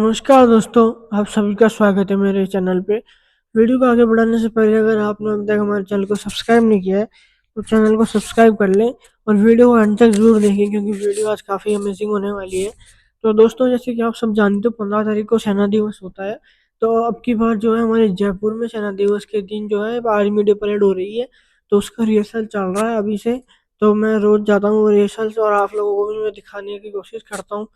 नमस्कार दोस्तों, आप सभी का स्वागत है मेरे चैनल पे। वीडियो को आगे बढ़ाने से पहले अगर आपने अभी तक हमारे चैनल को सब्सक्राइब नहीं किया है तो चैनल को सब्सक्राइब कर लें और वीडियो को अंत तक जरूर देखें क्योंकि वीडियो आज काफ़ी अमेजिंग होने वाली है। तो दोस्तों, जैसे कि आप सब जानते हो 15 तारीख को सेना दिवस होता है। तो अब की बार जो है हमारे जयपुर में सेना दिवस के दिन जो है आर्मी डे परेड हो रही है। तो उसका रिहर्सल चल रहा है अभी से। तो मैं रोज़ जाता हूँ रिहर्सल और आप लोगों को भी मैं दिखाने की कोशिश करता हूँ।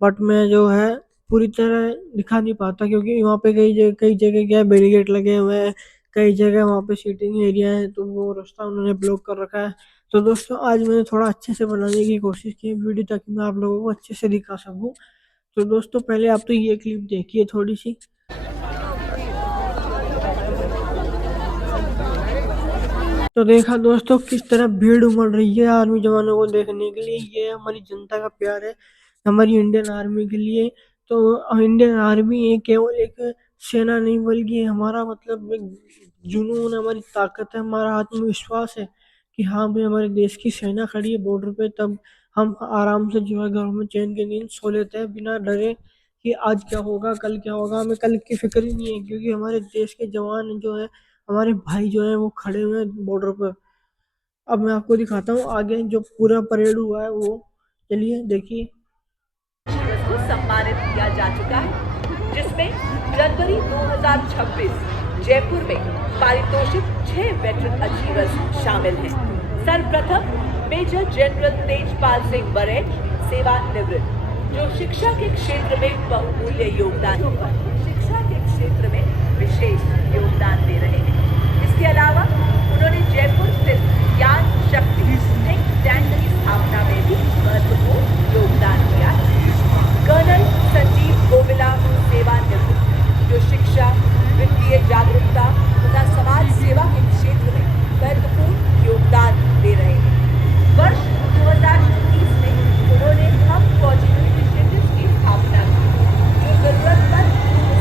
बट मैं जो है पूरी तरह दिखा नहीं पाता क्योंकि वहाँ पे कई जगह क्या है, बैरिकेड लगे हुए हैं। कई जगह वहाँ पे सीटिंग एरिया है तो वो रास्ता उन्होंने ब्लॉक कर रखा है। तो दोस्तों, आज मैंने थोड़ा अच्छे से बनाने की कोशिश की है वीडियो ताकि मैं आप लोगों को अच्छे से दिखा सकूँ। तो दोस्तों, पहले आप तो ये क्लिप देखिए थोड़ी सी। तो देखा दोस्तों किस तरह भीड़ उमड़ रही है आर्मी जवानों को देखने के लिए। ये हमारी जनता का प्यार है हमारी इंडियन आर्मी के लिए। तो इंडियन आर्मी एक केवल एक सेना नहीं बल्कि हमारा मतलब एक जुनून है, हमारी ताकत है, हमारा आत्मविश्वास है कि हाँ भाई हमारे देश की सेना खड़ी है बॉर्डर पे। तब हम आराम से जो है घरों में चैन की नींद सो लेते हैं बिना डरे कि आज क्या होगा कल क्या होगा। हमें कल की फिक्र ही नहीं है क्योंकि हमारे देश के जवान जो है, हमारे भाई जो है वो खड़े हुए हैं बॉर्डर पर। अब मैं आपको दिखाता हूँ आगे जो पूरा परेड हुआ है वो। चलिए देखिए। को सम्मानित किया जा चुका है, जिसमें जनवरी 2026 जयपुर में पारितोषिक 6 वेटरन अचीवर्स शामिल हैं। सर्वप्रथम मेजर जनरल तेजपाल सिंह बरेट, सेवानिवृत्त, जो शिक्षा के क्षेत्र में बहुमूल्य योगदान शिक्षा के क्षेत्र में विशेष योगदान दे रहे हैं। इसके अलावा उन्होंने जयपुर स्थित ज्ञान शक्ति थिंक टैंक की स्थापना में भी महत्वपूर्ण योगदान दिया है। कर्नल संजीव गोविला, सेवानिवृत्त, जो शिक्षा, वित्तीय जागरूकता तथा समाज सेवा के क्षेत्र में महत्वपूर्ण योगदान दे रहे हैं। वर्ष 2021 में उन्होंने हम फौजी इनिशिएटिव्स की स्थापना की, जो जरूरतमंद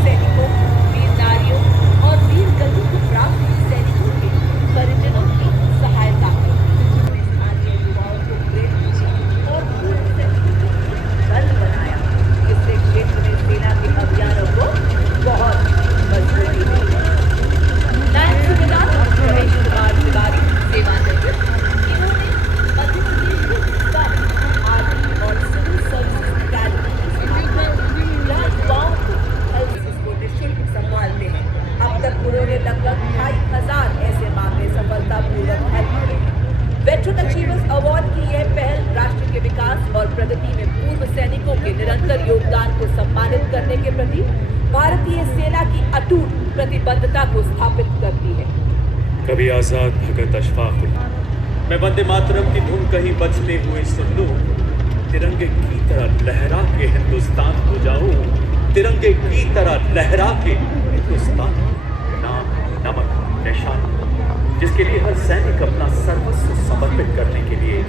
सैनिकों, वीर नारियों और वीर गतियों को प्राप्त सैनिकों के परिजनों की सहायता की। स्थानीय युवाओं को प्रेरित किया और पूर्व सैनिकों को बल बनाया, जिससे क्षेत्र में सेना के अभियानों को बहुत मजबूती मिली। नायब सूबेदार रमेश कुमार तिवारी, सेवानिवृत्त, इन्होंने मध्य प्रदेश के जिला में आर्मी और सिविल सर्विसेज अकेडमी की स्थापना की, जहाँ युवाओं को हेल्थ को निःशुल्क संभालते हैं। अब तक उन्होंने लगभग 2500 ऐसे मामले सफलतापूर्वक हल किए हैं। वेटरन अचीवर्स अवार्ड की यह पहल राष्ट्र के विकास और प्रगति में पूर्व सैनिकों के निरंतर योगदान को सम्मानित करने के प्रति भारतीय सेना की अटूट प्रतिबद्धता को स्थापित करती है। कभी आजाद भगत अशफाक मैं वंदे मातरम की धुन कहीं बजते हुए सुन लूं, तिरंगे की तरह लहरा के हिंदुस्तान को जाऊं, तिरंगे की तरह लहरा के हिंदुस्तान। नाम, नमक, निशान, जिसके लिए हर सैनिक अपना सर्वस्व समर्पित करने के लिए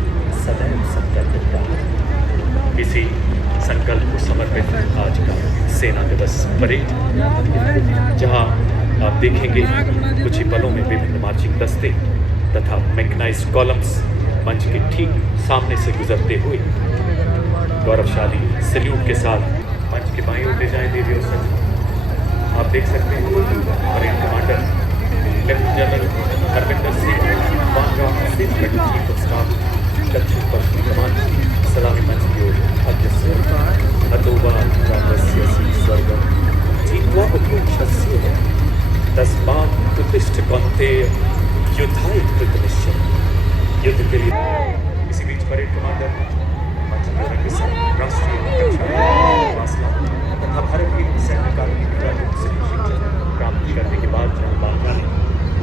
सदैव संकल्पित है। इसी संकल्प को समर्पित आज का सेना दिवस परेड, जहां आप देखेंगे कुछ ही पलों में विभिन्न मार्चिंग दस्ते तथा मैकेनाइज्ड कॉलम्स मंच के ठीक सामने से गुजरते हुए गौरवशाली सैल्यूट के साथ मंच के बाईं ओर ले जाएंगे। आप देख सकते हैं parade commander lieutenant general Harvinder Singh Bandra chief of staff दक्षिण पश्चिम कमान सलामी मंच की ओर अग्रसर अतोवा रामस्य स्वर्गम जीत्वा उपयोक्षस्य तस्मात् उत्तिष्ठ कौन्तेय युद्धाय कृतनिश्चय। युद्ध के लिए इसी बीच परेड कमांडर मंच की ओर अग्रसर राष्ट्रीय रक्षा तथा भारत की सैन्य अकादमी में ग्रेजुएट शिक्षा प्राप्त करने के बाद जनरल बांद्रा ने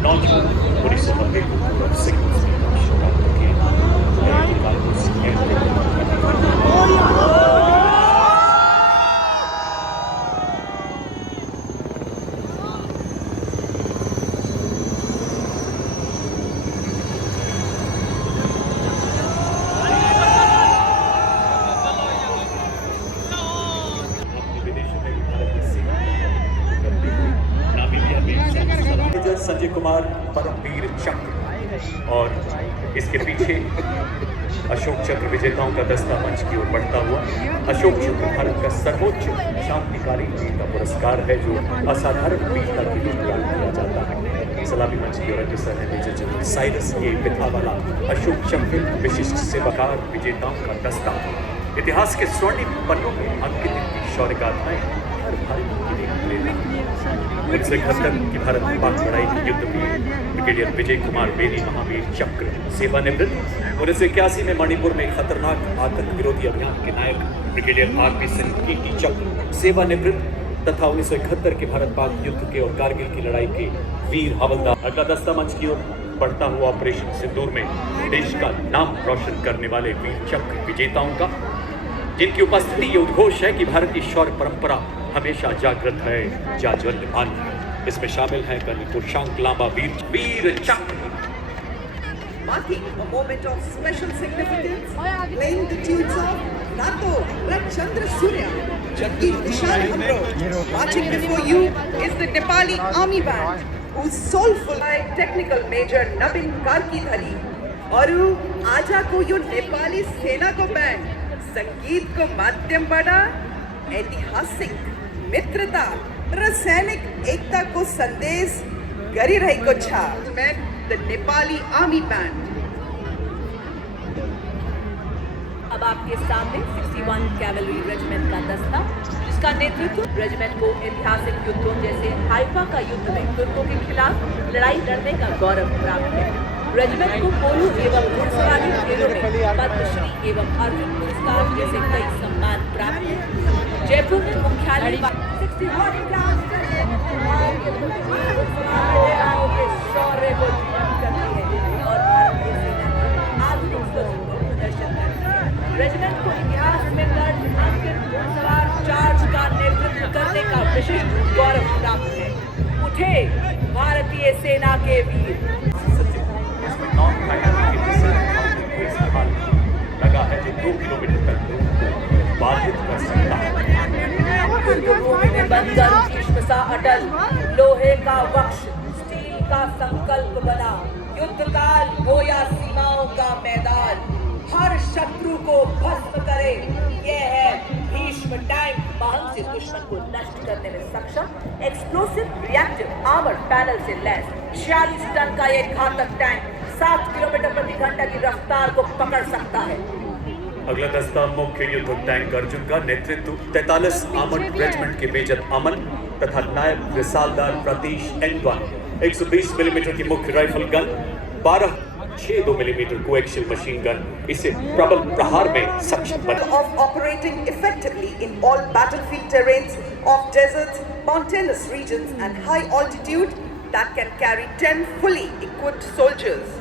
9 जून 1990 को पूरा सिग्नल स्पीड शुरुआत की। संजय कुमार परमवीर चक्र और इसके पीछे अशोक चक्र विजेताओं का दस्ता मंच की ओर बढ़ता हुआ। अशोक चक्र भारत का सर्वोच्च शांतिकालीन वीरता पुरस्कार है जो असाधारण वीरता के लिए प्रदान किया जाता है। सलामी मंच की ओर अग्रसर है मेजर जनरल साइरस के पिता वाला अशोक चक्र विशिष्ट सेवाकार विजेताओं का दस्ता। इतिहास के स्वर्णिम पन्नों में अंकित इनकी शौर्य गाथाएं हर भारतीय के लिए प्रेरणा। 1971 की भारत पाक लड़ाई के युद्ध में ब्रिगेडियर विजय कुमार बेनी महावीर चक्र सेवानिवृत्त। 1981 में मणिपुर में खतरनाक आतंक विरोधी अभियान के नायक ब्रिगेडियर आर.पी. सिंह कीर्ति चक्र सेवानिवृत्त तथा 1971 के भारत पाक युद्ध के और कारगिल की लड़ाई के वीर हवलदार। अगला दस्ता मंच की ओर बढ़ता हुआ ऑपरेशन सिंदूर में देश का नाम रोशन करने वाले वीर चक्र विजेताओं का, जिनकी उपस्थिति ये उद्घोष है कि भारतीय शौर्य परंपरा हमेशा जागृत है, जाज्वल्यमान है। इसमें शामिल हैं कर्नल तुषांक लांबा वीर चक्र। Marking a moment of special significance, playing the tunes of Nato, Rajchandra Surya, Jagdish Vishal Hamro. Marching before you is the Nepali Army Band, whose soulful by Technical Major Nabin Karkidhali. और आजा को यो नेपाली सेना को band संगीत को माध्यम बना ऐतिहासिक मित्रता र सैनिक एकता को संदेश गरी रहेको छ। The Nepali army band. अब आपके सामने 61 कैवलरी रेजिमेंट का दस्ता, जिसका नेतृत्व रेजिमेंट को ऐतिहासिक युद्धों जैसे हाइफा का युद्ध में तुर्कों के खिलाफ लड़ाई लड़ने का गौरव प्राप्त है। रेजिमेंट को पोलो एवं घुड़सवारी खेलों में पद्मश्री एवं अर्जुन पुरस्कार जैसे कई सम्मान प्राप्त है। जयपुर में मुख्यालय 61 शौर्य को करती है और भारतीय सेना के आधुनिक स्वरूप को प्रदर्शन करती है। रेजिमेंट को इतिहास में दर्ज अंकित घुड़सवार चार्ज का नेतृत्व करने का विशिष्ट गौरव प्राप्त है। उठे भारतीय सेना के वीर। लगा है जो 2 किलोमीटर तक बाधित कर सकता है। बंदर भीष्म सा अटल, लोहे का वक्ष स्टील का संकल्प बना। युद्ध काल हो या सीमाओं का मैदान, हर शत्रु को भस्म करे। यह है भीष्म टैंक, वाहन से दुश्मन को नष्ट करने में सक्षम एक्सप्लोसिव रिएक्टिव आर्मर पैनल से लैस 46 टन का यह घातक टैंक 7 किलोमीटर प्रति घंटा की रफ्तार को पकड़ सकता है। अगला दस्ता मुख्य युद्ध टैंक अर्जुन का नेतृत्व 43 आर्मर्ड रेजिमेंट के मेजर अमन तथा नायब रिसालदार प्रतीश N1, 120 मिलीमीटर की मुख्य rifle gun, 12 6.2 millimetre coaxial machine gun इसे प्रबल प्रहार में सक्षम बना। Of operating effectively in all battlefield terrains of deserts, mountainous regions and high altitude that can carry 10 fully equipped soldiers.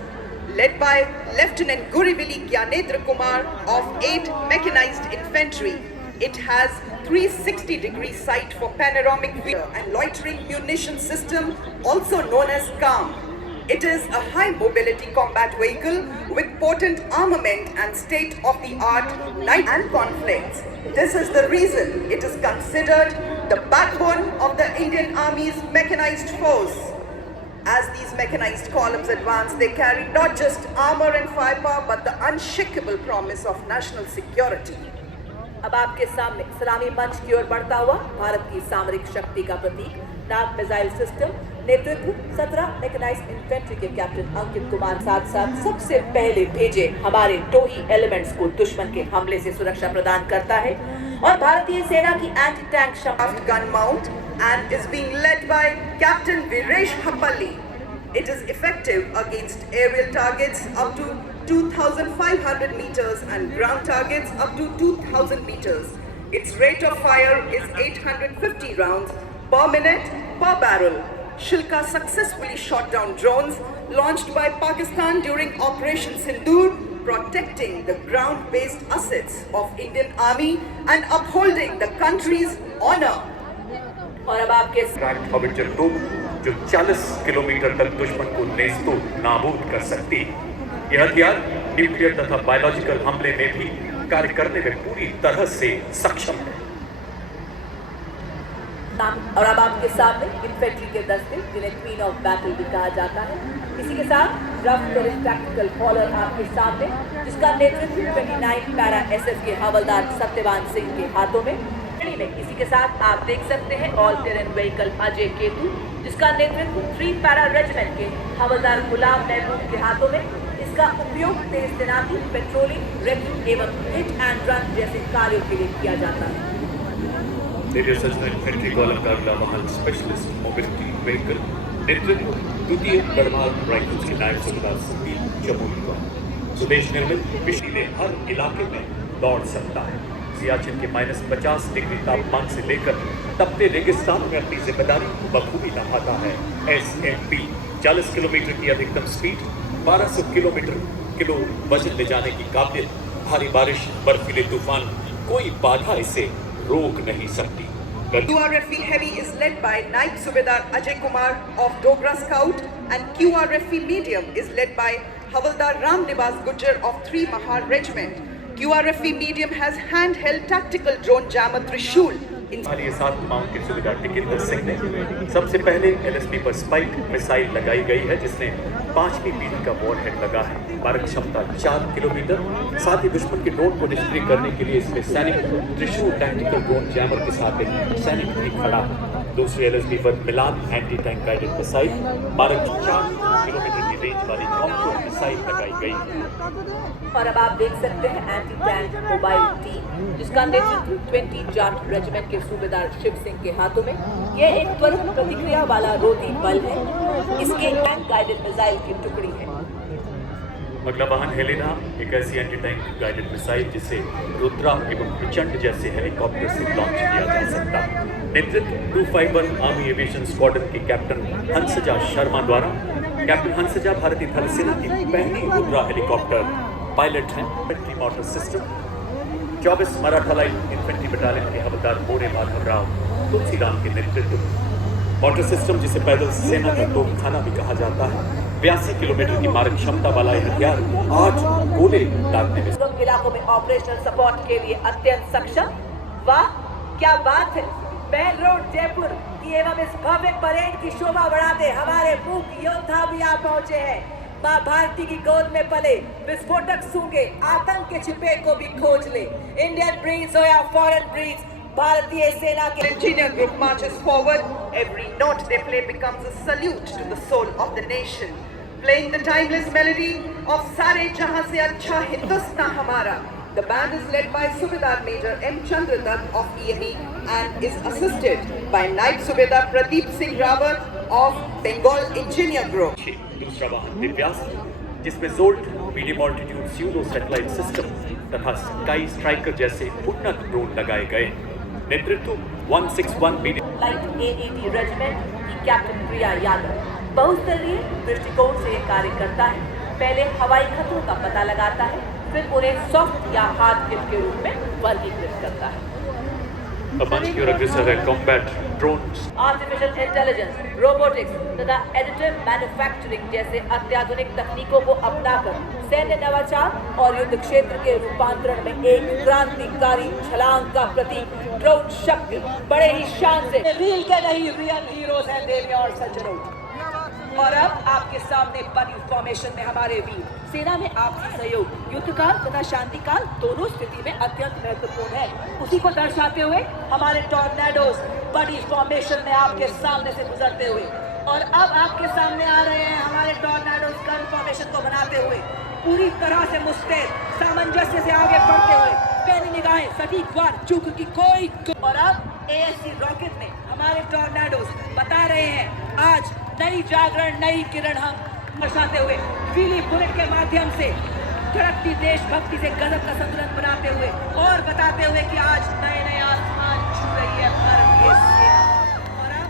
Led by Lieutenant Gurivili Gyanendra Kumar of 8 Mechanized Infantry, it has 360-degree sight for panoramic view and loitering munition system, also known as CAM. It is a high-mobility combat vehicle with potent armament and state-of-the-art night and conflicts. This is the reason it is considered the backbone of the Indian Army's mechanized force. As these mechanized columns advance, they carry not just armor and firepower, but the unshakable promise of national security. अब आपके सामने सलामी मंच की ओर बढ़ता हुआ भारत की सामरिक शक्ति का प्रतीक नाग मिसाइल सिस्टम, नेतृत्व 17 मैकेनाइज्ड इन्फेंट्री के कैप्टन अंकित कुमार साथ सबसे पहले भेजे हमारे टोही एलिमेंट्स को दुश्मन के हमले से सुरक्षा प्रदान करता है और भारतीय सेना की एंटी टैंक क्षमता gun mount and is being led by Captain Viresh Hapalli. It is effective against aerial targets up to 2,500 meters and ground targets up to 2,000 meters. Its rate of fire is 850 rounds per minute per barrel. Shilka successfully shot down drones launched by Pakistan during Operation Sindoor, protecting the ground-based assets of Indian Army and upholding the country's honor. और अब आपके tract howitzer तोप जो 40 kilometre तक दुश्मन को Nesto नाबूद कर सकती है। यह हथियार न्यूक्लियर तथा बायोलॉजिकल हमले में भी कार्य करने में पूरी तरह से सक्षम है। और अब आपके सामने इन्फेंट्री के दस्ते, जिन्हें क्वीन ऑफ बैटल भी कहा जाता है। इसी के साथ रफ टैक्टिकल फॉलोअर आपके सामने, जिसका नेतृत्व 29 पैरा एसएफ के हवलदार सत्यवान सिंह के हाथों में। इसी के साथ आप देख सकते हैं all terrain vehicle Ajay Ketu, जिसका नेतृत्व 3 पैरा रेजिमेंट के हवलदार गुलाम महबूब के हाथों में। इसका उपयोग तेज तैनाती, पेट्रोलिंग, रेस्क्यू एवं हिट एंड रन जैसे कार्यों के लिए किया जाता है। रेडियो सर्जन इन्फेंट्री कॉलम का अगला वाहन स्पेशलिस्ट मोबिलिटी व्हीकल, नेतृत्व द्वितीय गढ़वाल राइफल्स के नायक सुबेदार सुनील चमोली का। स्वदेश निर्मित बिजली हर इलाके में दौड़ सकता है। सियाचिन के -50 डिग्री तापमान से लेकर तपते रेगिस्तान में अपनी जिम्मेदारी बखूबी निभाता है। SMP 40 किलोमीटर की अधिकतम स्पीड, 1200 किलो वजन ले जाने की काबिलियत, भारी बारिश, बर्फीले तूफान, कोई बाधा इसे रोक नहीं सकती। QRFE Heavy is led by Naik Subedar Ajay Kumar of Dogra Scout, and QRFE Medium is led by Havaldar Ram Nivas Gujjar of 3 Mahar Regiment. QRFE Medium has handheld tactical drone jammer Trishul. हमारे साथ mount के सूबेदार टिकेंद्र सिंह ने सबसे पहले LSB पर spike missile लगाई गई है, जिसने 5वीं पीढ़ी का वॉरहेड लगा है। मारक क्षमता 4 किलोमीटर। साथ ही दुश्मन के ड्रोन को निष्क्रिय करने के लिए इसमें सैनिक त्रिशूल टैक्टिकल ड्रोन जैमर के साथ एक सैनिक भी खड़ा है। दूसरी LSB पर मिलान एंटी टैंक गाइडेड मिसाइल, मारक 4 किलोमीटर की रेंज वाली कॉम्प्रो मिसाइल लगाई गई। और अब आप देख सकते हैं एंटी टैंक मोबाइल टीम, जिसका नेतृत्व 20 जाट रेजिमेंट के सूबेदार शिव सिंह के हाथों में। यह एक त्वरित प्रतिक्रिया वाला रोधी बल है। इसके टैंक गाइडेड मिसाइल की टुकड़ी है। अगला वाहन हेलेना, एक ऐसी एंटी टैंक गाइडेड मिसाइल जिसे रुद्रा एवं प्रचंड जैसे हेलीकॉप्टर से लॉन्च किया जा सकता है। नेतृत्व 251 आर्मी एविएशन स्क्वाड्रन के कैप्टन हंसजा शर्मा द्वारा। कैप्टन हंसजा भारतीय थल सेना की पहली रुद्रा हेलीकॉप्टर पायलट हैं। Infantry motor system 24 Maratha light infantry battalion के हवलदार मोरे माधव राव तुलसीराम के नेतृत्व। मोटर सिस्टम, जिसे पैदल सेना का तोपखाना भी कहा जाता है, 82 किलोमीटर की मारक क्षमता वाला यह हथियार 8 गोले दागने में इलाकों में ऑपरेशनल सपोर्ट के लिए अत्यंत सक्षम। वाह क्या बात है। मेन रोड जयपुर की एवं इस भव्य परेड की शोभा बढ़ाते हमारे मूक योद्धा भी आ पहुंचे हैं। माँ भारती की गोद में पले, विस्फोटक सूंघे, आतंक के छिपे को भी खोज ले। इंडियन ब्रीड्स हो या फॉरेन ब्रीड्स, भारतीय सेना के engineer group marches forward. Every note they play becomes a salute to the soul of the nation, playing the timeless melody of Sare Jahan Se Acha Hindustan Hamara. The band is led by Subedar Major M. Chandradutt of EME and is assisted by Naik Subedar Pradeep Singh Rawat of Bengal Engineer Group. दूसरा वाहन दिव्यास्त्र, जिसमें jolt, medium altitude pseudo satellite system तथा sky striker जैसे उन्नत drone लगाए गए। नेतृत्व 161 medium light AAT regiment की कैप्टन प्रिया यादव बहुस्तरीय दृष्टिकोण से कार्य करता है। पहले हवाई खतरों का पता लगाता है, फिर उन्हें सॉफ्ट या हार्ड किल के रूप में वर्गीकृत करता है। मंच की ओर अग्रसर है combat drones. Artificial intelligence, robotics तथा एडिटिव मैन्युफैक्चरिंग जैसे अत्याधुनिक तकनीकों को अपनाकर सैन्य नवाचार और युद्ध क्षेत्र के रूपांतरण में एक क्रांतिकारी छलांग का प्रतीक ड्रोन शक्ति बड़े ही शान से रील के नहीं रियल हीरोज हैं देवी और सज्जनों। और अब आपके सामने बड़ी फॉर्मेशन में हमारे वीर। सेना में आपसी सहयोग युद्धकाल तथा शांतिकाल दोनों स्थिति में अत्यंत महत्वपूर्ण है। उसी को दर्शाते हुए हमारे टॉर्नेडोज बड़ी फॉर्मेशन में आपके सामने से गुजरते हुए, और अब आपके सामने आ रहे हैं हमारे टॉर्नेडोज गन फॉर्मेशन को बनाते हुए पूरी तरह से मुस्तैद सामंजस्य से आगे बढ़ते हुए, पैनी निगाहें, सटीक वार, चूक की कोई। और अब ASC रॉकेट में हमारे टॉर्नेडोज बता रहे हैं आज नई जागरण, नई किरण हम दर्शाते हुए पीली बुलेट के माध्यम से धड़कती देशभक्ति से गजब का संतुलन बनाते हुए और बताते हुए कि आज नए नए आसमान छू रही है भारतीय सेना। और अब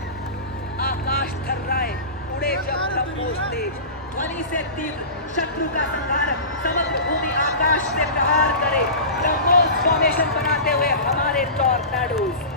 आकाश थर्राए, उड़े जब ब्रह्मोस तेज, ध्वनि से तीव्र शत्रु का संहार, समग्र भूमि आकाश से प्रहार करे, ब्रह्मोस फॉर्मेशन बनाते हुए हमारे टॉर्नेडोज